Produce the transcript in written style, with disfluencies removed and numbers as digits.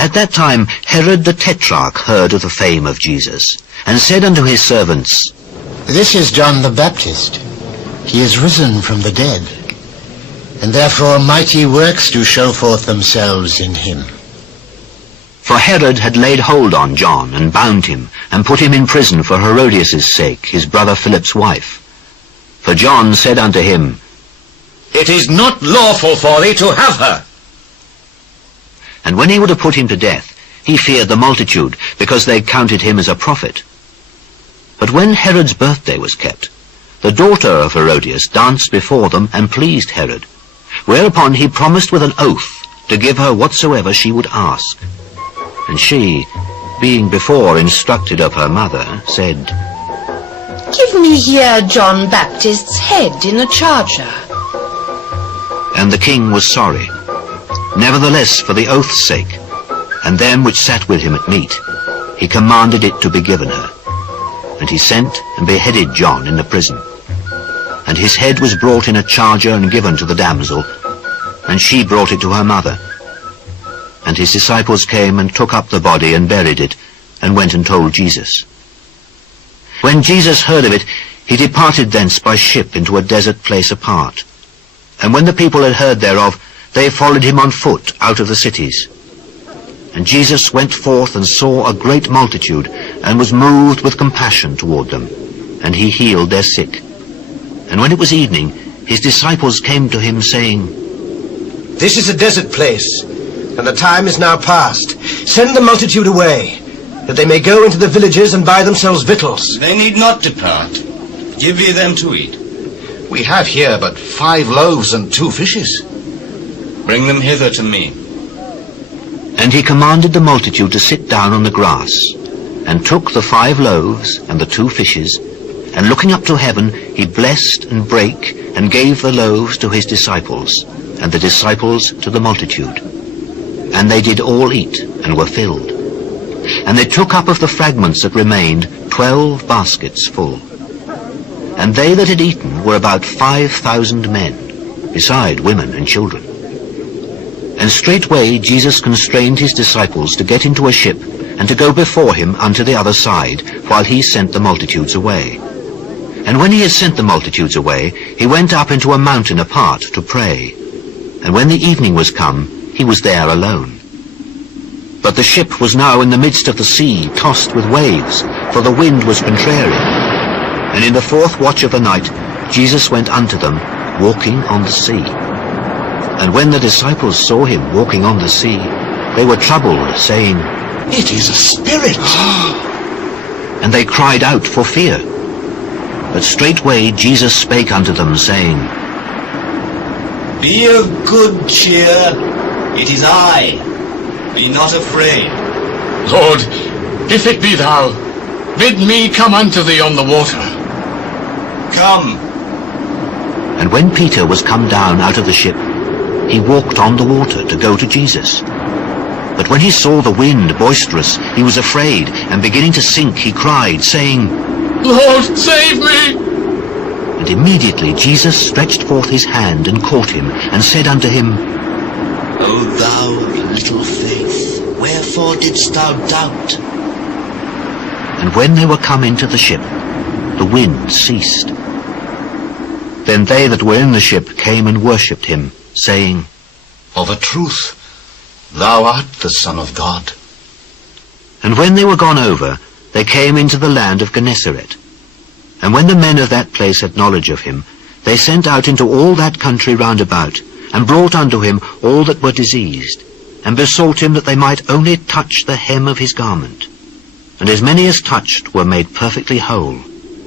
At that time Herod the tetrarch heard of the fame of Jesus, and said unto his servants, This is John the Baptist. He is risen from the dead, and therefore mighty works do show forth themselves in him. For Herod had laid hold on John, and bound him, and put him in prison for Herodias' sake, his brother Philip's wife. For John said unto him, It is not lawful for thee to have her. And when he would have put him to death, he feared the multitude, because they counted him as a prophet. But when Herod's birthday was kept, the daughter of Herodias danced before them, and pleased Herod. Whereupon he promised with an oath to give her whatsoever she would ask. And she, being before instructed of her mother, said, Give me here John Baptist's head in a charger. And the king was sorry. Nevertheless, for the oath's sake, and them which sat with him at meat, he commanded it to be given her. And he sent and beheaded John in the prison. And his head was brought in a charger and given to the damsel, and she brought it to her mother. And his disciples came and took up the body and buried it, and went and told Jesus. When Jesus heard of it, he departed thence by ship into a desert place apart. And when the people had heard thereof, they followed him on foot out of the cities. And Jesus went forth and saw a great multitude, and was moved with compassion toward them, and he healed their sick. And when it was evening, his disciples came to him, saying, This is a desert place, and the time is now past. Send the multitude away, that they may go into the villages and buy themselves victuals. They need not depart. Give ye them to eat. We have here but 5 loaves and 2 fishes. Bring them hither to me. And he commanded the multitude to sit down on the grass, and took the 5 loaves and the 2 fishes, and looking up to heaven, he blessed and brake, and gave the loaves to his disciples, and the disciples to the multitude. And they did all eat, and were filled. And they took up of the fragments that remained 12 baskets full. And they that had eaten were about 5,000 men, beside women and children. And straightway Jesus constrained his disciples to get into a ship, and to go before him unto the other side, while he sent the multitudes away. And when he had sent the multitudes away, he went up into a mountain apart to pray. And when the evening was come, he was there alone. But the ship was now in the midst of the sea, tossed with waves, for the wind was contrary. And in the 4th watch of the night, Jesus went unto them, walking on the sea. And when the disciples saw him walking on the sea, they were troubled, saying, It is a spirit. And they cried out for fear. But straightway Jesus spake unto them, saying, Be of good cheer. It is I. Be not afraid. Lord, if it be thou, bid me come unto thee on the water. Come. And when Peter was come down out of the ship, he walked on the water to go to Jesus. But when he saw the wind boisterous, he was afraid, and beginning to sink, he cried, saying, Lord, save me! And immediately Jesus stretched forth his hand and caught him, and said unto him, O thou of little faith, wherefore didst thou doubt? And when they were come into the ship, the wind ceased. Then they that were in the ship came and worshipped him, saying, Of a truth, thou art the Son of God. And when they were gone over, they came into the land of Gennesaret. And when the men of that place had knowledge of him, they sent out into all that country round about, and brought unto him all that were diseased, and besought him that they might only touch the hem of his garment. And as many as touched were made perfectly whole.